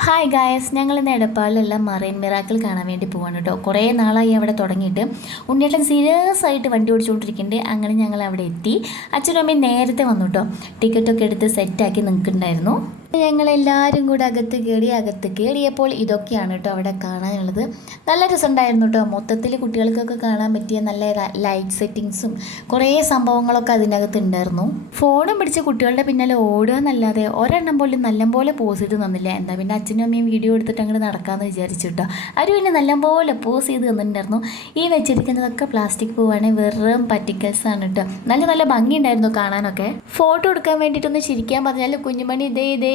Hi guys, ഞങ്ങൾ ഇന്ന് എടപ്പാളിലുള്ള marine miracle കാണാൻ വേണ്ടി പോവാണ് കേട്ടോ. കുറേ നാളായി അവിടെ തുടങ്ങിയിട്ട്. ഉണ്ണിയേട്ടൻ സീരിയസ് ആയിട്ട് വണ്ടി ഓടിച്ചുകൊണ്ടിരിക്കുന്നുണ്ട്. അങ്ങനെ ഞങ്ങൾ അവിടെ എത്തി. അച്ഛനും അമ്മയും നേരത്തെ വന്നു കേട്ടോ. ടിക്കറ്റൊക്കെ എടുത്ത് സെറ്റാക്കി നിൽക്കുന്നുണ്ടായിരുന്നു. ഞങ്ങളെല്ലാവരും കൂടെ അകത്ത് കയറിയപ്പോൾ ഇതൊക്കെയാണ് കേട്ടോ അവിടെ കാണാനുള്ളത്. നല്ല രസമുണ്ടായിരുന്നു കേട്ടോ. മൊത്തത്തിൽ കുട്ടികൾക്കൊക്കെ കാണാൻ പറ്റിയ നല്ല ലൈറ്റ് സെറ്റിങ്സും കുറേ സംഭവങ്ങളൊക്കെ അതിനകത്ത് ഉണ്ടായിരുന്നു. ഫോണും പിടിച്ച് കുട്ടികളുടെ പിന്നാലെ ഓടുക എന്നല്ലാതെ ഒരെണ്ണം പോലും നല്ലപോലെ പോസ് ചെയ്ത് തന്നില്ല. എന്താ പിന്നെ അച്ഛനും അമ്മയും വീഡിയോ എടുത്തിട്ട് അങ്ങോട്ട് നടക്കാമെന്ന് വിചാരിച്ചു കേട്ടോ. അവർ പിന്നെ നല്ലപോലെ പോസ് ചെയ്ത് തന്നിട്ടുണ്ടായിരുന്നു. ഈ വെച്ചിരിക്കുന്നതൊക്കെ പ്ലാസ്റ്റിക് പൂവാണ്, വെറും പറ്റിക്കൽസ് ആണ് കേട്ടോ. നല്ല നല്ല ഭംഗിയുണ്ടായിരുന്നു കാണാനൊക്കെ. ഫോട്ടോ എടുക്കാൻ വേണ്ടിയിട്ടൊന്ന് ചിരിക്കാൻ പറഞ്ഞാൽ കുഞ്ഞുമണി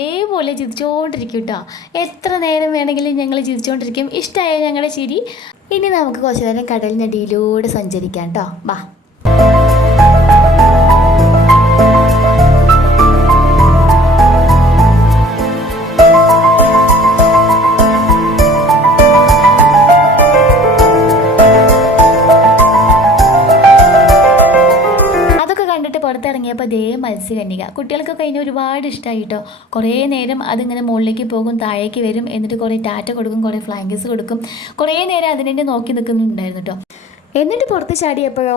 ഇതേപോലെ ചിരിച്ചുകൊണ്ടിരിക്കും കേട്ടോ. എത്ര നേരം വേണമെങ്കിലും ഞങ്ങൾ ചിരിച്ചുകൊണ്ടിരിക്കും. ഇഷ്ടമായ ഞങ്ങളുടെ ചിരി. ഇനി നമുക്ക് കുറച്ച് നേരം കടലിനടിയിലൂടെ സഞ്ചരിക്കാം കേട്ടോ. വാ. പുറത്തിറങ്ങിയപ്പോൾ അതേ മത്സ്യകന്യക കുട്ടികൾക്കൊക്കെ അതിന് ഒരുപാട് ഇഷ്ടമായി കേട്ടോ. കുറേ നേരം അതിങ്ങനെ മുകളിലേക്ക് പോകും, താഴേക്ക് വരും, എന്നിട്ട് കുറേ ടാറ്റ കൊടുക്കും, കുറേ ഫ്ലാങ്കസ് കൊടുക്കും. കുറേ നേരം അതിനെ നോക്കി നിൽക്കുന്നുണ്ടായിരുന്നു കേട്ടോ. എന്നിട്ട് പുറത്ത് ചാടിയപ്പോഴോ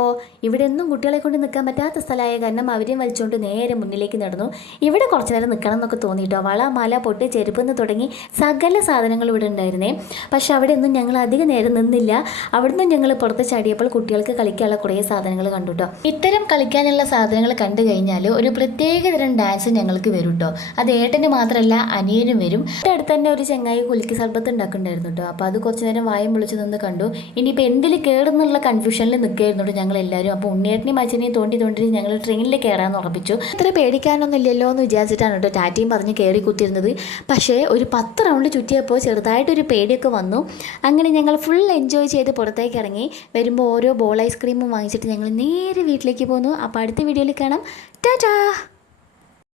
ഇവിടെ ഒന്നും കുട്ടികളെ കൊണ്ട് നിൽക്കാൻ പറ്റാത്ത സ്ഥലമായ കാരണം അവരെയും വലിച്ചുകൊണ്ട് നേരെ മുന്നിലേക്ക് നടന്നു. ഇവിടെ കുറച്ച് നേരം നിൽക്കണം എന്നൊക്കെ തോന്നിയിട്ടോ. വള, മാല, പൊട്ട്, ചെരുപ്പെന്ന് തുടങ്ങി സകല സാധനങ്ങൾ ഇവിടെ ഉണ്ടായിരുന്നേ. പക്ഷെ അവിടെ ഒന്നും ഞങ്ങൾ അധികം നേരം നിന്നില്ല. അവിടുന്ന് ഞങ്ങൾ പുറത്ത് ചാടിയപ്പോൾ കുട്ടികൾക്ക് കളിക്കാനുള്ള കുറേ സാധനങ്ങൾ കണ്ടു കേട്ടോ. ഇത്തരം കളിക്കാനുള്ള സാധനങ്ങൾ കണ്ടു കഴിഞ്ഞാൽ ഒരു പ്രത്യേക തരം ഡാൻസ് ഞങ്ങൾക്ക് വരും കേട്ടോ. അത് ഏട്ടന് മാത്രമല്ല അനിയനും വരും. അടുത്ത് തന്നെ ഒരു ചെങ്ങായി കുലുക്കി സർബത്ത് ഉണ്ടാക്കുന്നുണ്ടായിരുന്നു കേട്ടോ. അപ്പോൾ അത് കുറച്ച് നേരം വായും പൊളിച്ച് നിന്ന് കണ്ടു. ഇനിയിപ്പോൾ എന്തിൽ കയറുന്നുള്ള കൺഫ്യൂഷനിൽ നിൽക്കുകയായിരുന്നു ഞങ്ങൾ എല്ലാവരും. അപ്പോൾ ഉണ്ണിയേട്ടനെയും അച്ഛനെയും തോണ്ടി ഞങ്ങൾ ട്രെയിനിൽ കയറാമെന്ന് ഉറപ്പിച്ചു. ഇത്ര പേടിക്കാനൊന്നും ഇല്ലല്ലോ എന്ന് വിചാരിച്ചിട്ടാണ് കേട്ടോ ടാറ്റയും പറഞ്ഞ് കയറി കുത്തിയിരുന്നത്. പക്ഷേ ഒരു 10 റൗണ്ട് ചുറ്റിയപ്പോൾ ചെറുതായിട്ടൊരു പേടിയൊക്കെ വന്നു. അങ്ങനെ ഞങ്ങൾ ഫുൾ എൻജോയ് ചെയ്ത് പുറത്തേക്ക് ഇറങ്ങി. വരുമ്പോൾ ഓരോ ബോൾ ഐസ്ക്രീമും വാങ്ങിച്ചിട്ട് ഞങ്ങൾ നേരെ വീട്ടിലേക്ക് പോന്നു. അപ്പോൾ അടുത്ത വീഡിയോയിൽ കാണാം. ടാറ്റാ.